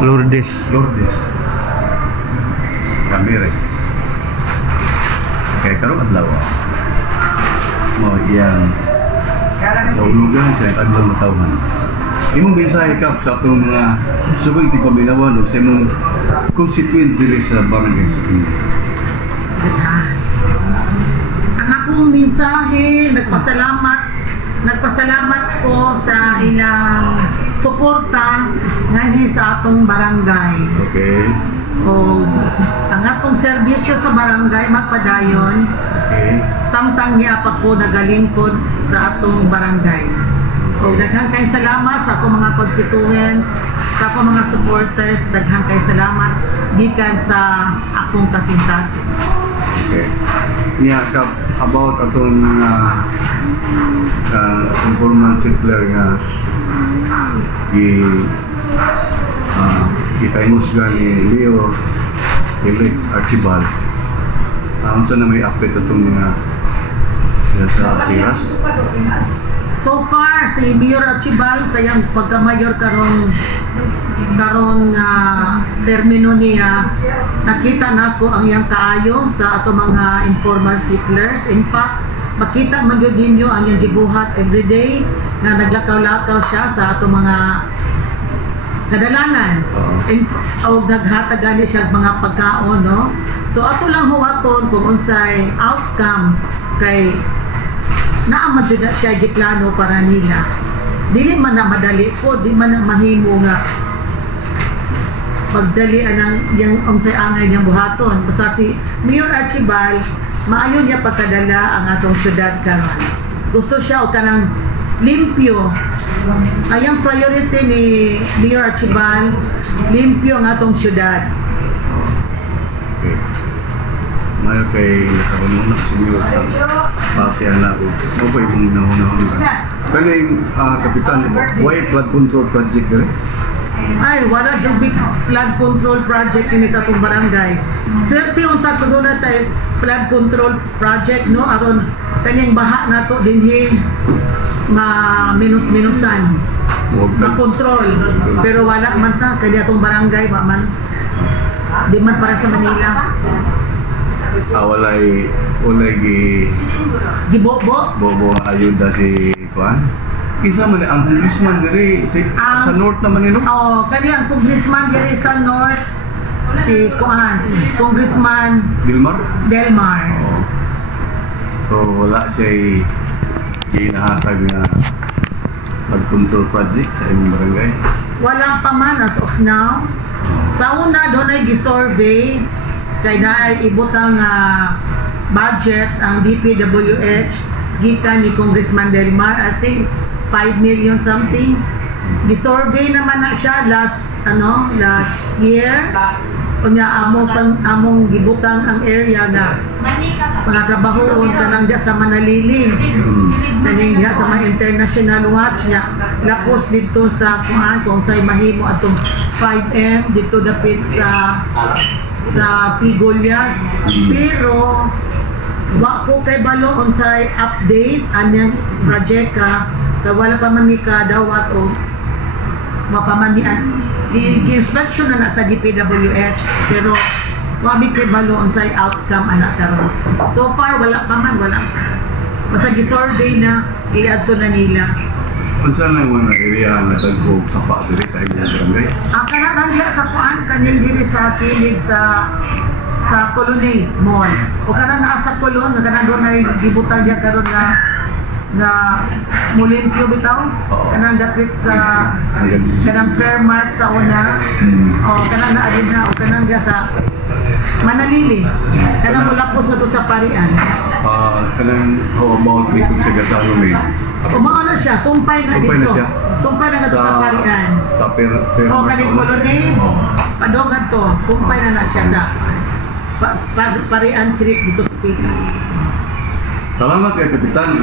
Lourdes. Lourdes Ramirez. Kaya karong adlaw mo iyang sa ulugan sa kadlong matawhan. Imong mensahe ka sa atong mga subay ti paminawan o sa imong constituent dili sa barangay sa inyo. Ang akong mensahe, nagpasalamat ko sa ilang suporta ngani sa atong barangay. Okay. O ang atong serbisyo sa barangay magpadayon. Okay. Samtang niya pa po nagalingkod sa atong barangay. O daghang kay salamat sa akong mga constituents, sa akong mga supporters, daghang kay salamat gikan sa akong kasintas. Okay. Niya ka about atong informant settler nga kita ni Leo Elect Archibald. Unsa na may update atong mga sa Siras? So far, si Mayor Archibald sa iyang pagka-mayor karon termino niya, nakita nako ang iyang kaayo sa ato mga informal settlers. In fact, makita man yun ninyo ang iyang gibuhat everyday na naglakaw-lakaw siya sa ato mga kadalanan. O naghatag ani siya mga pagkaon, no? So ato lang huwaton kung unsay outcome kay naamad jud na siya giplano para nila. Dili man na madali po, di man na mahimo nga pagdali ang yang unsay angay niyang buhaton. Basta si Mayor Archibald maayo niya pagkadala ang atong syudad karon. Gusto siya o kanang limpyo. Ayang priority ni Mayor Archibald, limpyo ang atong syudad. Okay. Mayo kay nakaununa si Mayor sa pati anak ko. Mo pa yung naunahon ka. Kaya yung kapitan, why flood control project rin? Ay, wala yung big flood control project ini sa atong barangay. Swerte unta ko doon na tayo flood control project, no? Aron kanyang baha na to dinhi minus-minusan, makontrol. Pero wala man ta, kanya itong barangay, man. Di man para sa Manila. Walay Gibobo? bobo ayuda si Kuan. Isa man ang congressman diri sa north naman nilo. Oo, kanya ang congressman diri sa north, si Kuan, Congressman Delmar. Oo. So wala siya ginahatag na pag-control project sa imong barangay? Wala pa man as of now. Sa una doon ay gisurvey kay naay ibutang budget ang DPWH gikan ni Congressman Delmar, I think 5 million something. Gisurvey naman na siya last year. Kunya among gibutang ang area nga mga trabahoon kanang diya sa Manalili, kaning diya sa mga international watch niya lapos dito sa kuan kung say mahimo atong 5M dito dapit sa Pigolias. Pero wa ko kay balo unsay update anyang project kay wala pa man ni kadawat o mapamanian i-inspection na sa DPWH, pero wabi kay balo unsay outcome ana karon. So far wala pa man, wala. Basta gi-survey na i-adto na nila. Unsa na yung mga area na tagpog sa pa diri sa imong barangay? Kana diya sa kuan kaning diri sa kilid sa Colony Mall. O kana naa sa Colon, kana doon ay gibutang diya karon na mulimpyo bitaw, kanang dapit sa kanang Fairmark sa una, o kanang naadin na, o kanang sa Manalili, kanang mula po sa Parian. Kanang how about dito sa Gasano may? Umao na siya, sumpay na dito. Sumpay na sa Parian. Sa Fairmark. O kaning Colony, padongan to, sumpay na siya sa Parian Creek dito sa Pitas. Salamat kay Kapitan.